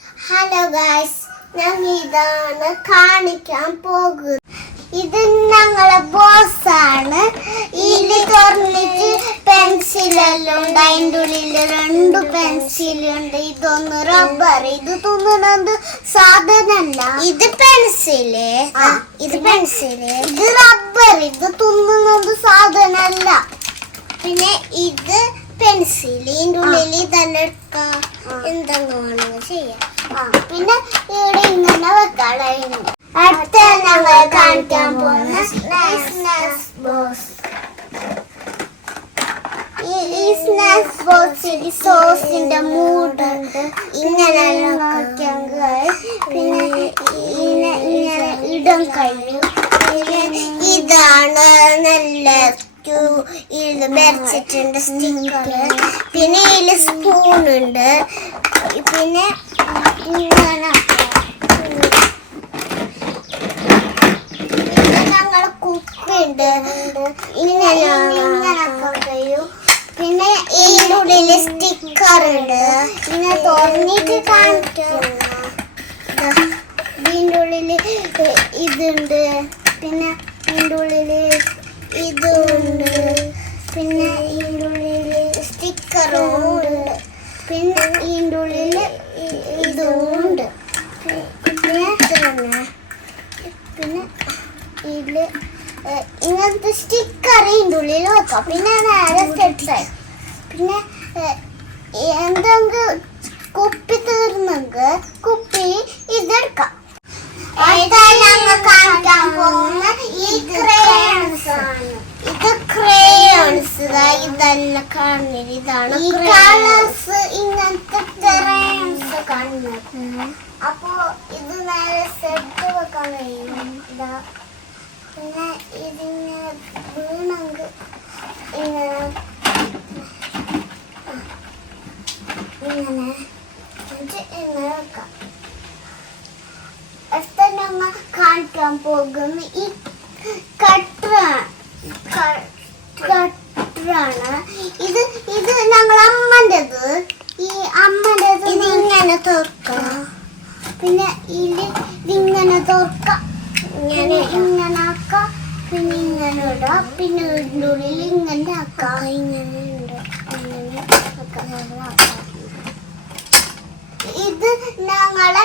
Hello guys, ഞാൻ ഇതാണ് കാണിക്കാൻ പോകുന്നത്. ഇത് ഞങ്ങളെ ബോസാണ്. ഇതിൽ തുറന്നിട്ട് പെൻസിലെല്ലാം ഉണ്ട്. അതിൻ്റെ ഉള്ളിൽ 2 പെൻസിലുണ്ട്. ഇതൊന്ന് റബ്ബർ. ഇത് തുന്നുന്നത് സാധനല്ല. ഇത് പെൻസില്. ഇത് പെൻസില്. ഇത് റബ്ബർ. ഇത് തുന്നുന്നത് സാധനല്ല. പിന്നെ ഇത് പെൻസിൽ. ഇതിൻ്റെ ഉള്ളിൽ ഇതെല്ലാം എടുക്കാം. എന്തെങ്കിലും ചെയ്യാം. പിന്നെ ഇവിടെ ഇങ്ങനെ വെക്കാടായിരുന്നു. അടുത്ത ഞങ്ങൾ കാണിക്കാൻ പോകുന്ന സ്നാക്സ് ബോക്സ്. ഈ സ്നാക്സ് ബോക്സിൽ സോസിന്റെ മൂടുണ്ട്. ഇങ്ങനെ പിന്നെ ഇങ്ങനെ ഇടാൻ കഴിയും. ഇതാണ് നല്ല ഇത് വരച്ചിട്ടുണ്ട് സ്റ്റിക്കർ. പിന്നെ ഇതിൽ സ്പൂണുണ്ട്. പിന്നെ ഇങ്ങനെ ഞങ്ങളെ കുപ്പിയുണ്ട്. ഇങ്ങനെയൊക്കെ കഴിയും. പിന്നെ ഇതിൻ്റെ ഉള്ളിൽ സ്റ്റിക്കർ ഉണ്ട്. ഇങ്ങനെ തുറന്നിട്ട് കാണിക്കാം. ഇതിൻ്റെ ഉള്ളിൽ ഇതുണ്ട്. പിന്നെ ഇതിൻ്റെ ഉള്ളിൽ ഇതുണ്ട്. പിന്നെ ഇതിൻ്റെ ഉള്ളിൽ സ്റ്റിക്കറും ഉണ്ട്. പിന്നെ ഇതിൻ്റെ ഉള്ളിൽ ഇതുണ്ട്. പിന്നെ ഇതിൽ ഇങ്ങനത്തെ സ്റ്റിക്കർ ഇതിൻ്റെ ഉള്ളിൽ വെക്കാം. പിന്നെ നേരെ സെറ്റായി. പിന്നെ എന്തെങ്കിലും കുപ്പി തീർന്നെങ്കിൽ കുപ്പി ഇതെടുക്കാം. ഞങ്ങൾ കാണിക്കാൻ പോകുന്ന ഈ ക്രയോൺസ് ആണ്. ഇത് ക്രയോൺസ്. ഇതെല്ലാം കാണുന്നത് ഇതാണ്. ഈ കളേഴ്സ് ഇങ്ങനത്തെ ക്രയോൺസ് കാണുന്നത്. അപ്പോ ഇത് നേരെ സെറ്റ് വെക്കാൻ കഴിയും. ഇതാ. പിന്നെ ഇതിങ്ങനെ വീണെങ്കിൽ ഇങ്ങനെ ഇങ്ങനെ ഇങ്ങനെ വെക്കാം. അടുത്ത ഞങ്ങൾ കാണിക്കാൻ പോകുന്ന ഈ കട്ടറാണ്. ഇത് ഞങ്ങൾ അമ്മൻ്റെത്. ഈ അമ്മൻ്റെത് ഇങ്ങനെ തുറക്കാം. പിന്നെ ഇതിങ്ങനെ തുറക്കാം. ഇങ്ങനെ ആക്കാം. പിന്നെ ഇങ്ങനെ ഇടാം. പിന്നെ ഇതിൻ്റെ ഉള്ളിൽ ഇങ്ങനെ ആക്കാം. ഇങ്ങനെ ഉണ്ട്. ഇങ്ങനെ ആക്കാം. ഇത് ഞങ്ങളെ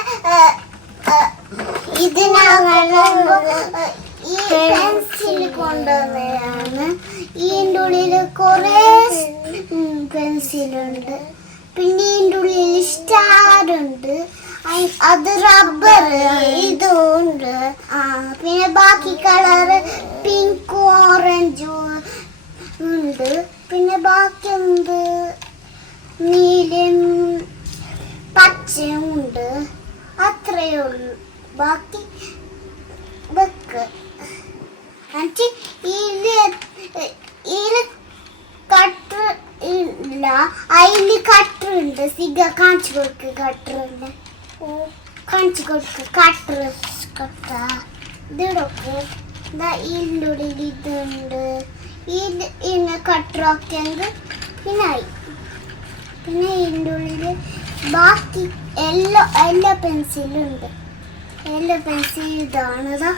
ഈ പെൻസിൽ കൊണ്ടുവന്നതാണ്. ഇതിൻ്റെ ഉള്ളിൽ കുറേ പെൻസിലുണ്ട്. പിന്നെ ഇതിൻ്റെ ഉള്ളിൽ സ്റ്റാറുണ്ട്. അത് റബ്ബർ. ഇതുണ്ട്. പിന്നെ ബാക്കി കളറ് പിങ്കും ഓറഞ്ചും ഉണ്ട്. പിന്നെ ബാക്കി എന്ത് നീലയും പച്ചയും ഉണ്ട്. അത്രയേ ഉള്ളൂ. ബാക്കി വെക്ക്. കട്ടർ ഇല്ല. അതിൽ കട്ടർ ഉണ്ട്. സിഗ കാണിച്ചു കൊടുക്ക്. കട്ടറുണ്ട്. കാണിച്ചു കൊടുക്ക്. കട്ടർ ഇതിടൊക്കെ. ഇതിൻ്റെ ഉള്ളിൽ ഇതുണ്ട്. ഇങ്ങനെ കട്ടറൊക്കെയെങ്കിൽ പിന്നെ ആയി. പിന്നെ ഇതിൻ്റെ ഉള്ളിൽ ബാക്കി എല്ലാ പെൻസിലുണ്ട്. എല്ലാ പെൻസിൽ ഇതാണിതാ.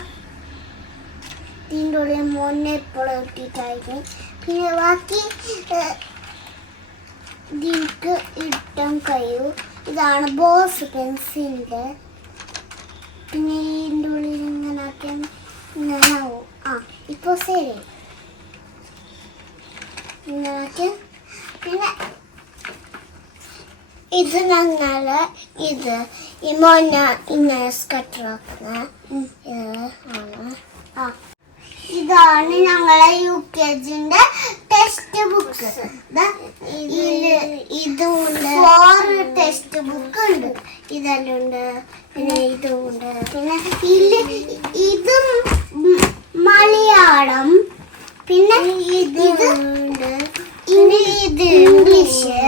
ഇതിൻ്റെ ഉള്ളിൽ മുന്നേ എപ്പോഴും ഇട്ടിട്ടായിരുന്നു. പിന്നെ ബാക്കി ഇതിക്ക് ഇട്ടാൻ കഴിയും. ഇതാണ് ബോസ് പെൻസിലിൻ്റെ. പിന്നെ ഇതിൻ്റെ ഉള്ളിൽ ഇങ്ങനെ ആക്കിയാൽ ഇങ്ങനെ ആവും. ഇപ്പോൾ ശരി ഇങ്ങനെ ആക്കിയ. പിന്നെ ഇത് ഞങ്ങള് ഈ മോന ഇങ്ങനെ സ്കട്ടറാക്കുന്ന ഇതാണ് ഞങ്ങളെ UKGന്റെ ടെക്സ്റ്റ് ബുക്ക്. ഇതുണ്ട്. 4 ടെക്സ്റ്റ് ബുക്ക് ഉണ്ട്. ഇതെല്ലാം ഉണ്ട്. പിന്നെ ഇതുണ്ട്. പിന്നെ ഇതും മലയാളം. പിന്നെ ഇതുണ്ട്. പിന്നെ ഇത് ഇംഗ്ലീഷ്.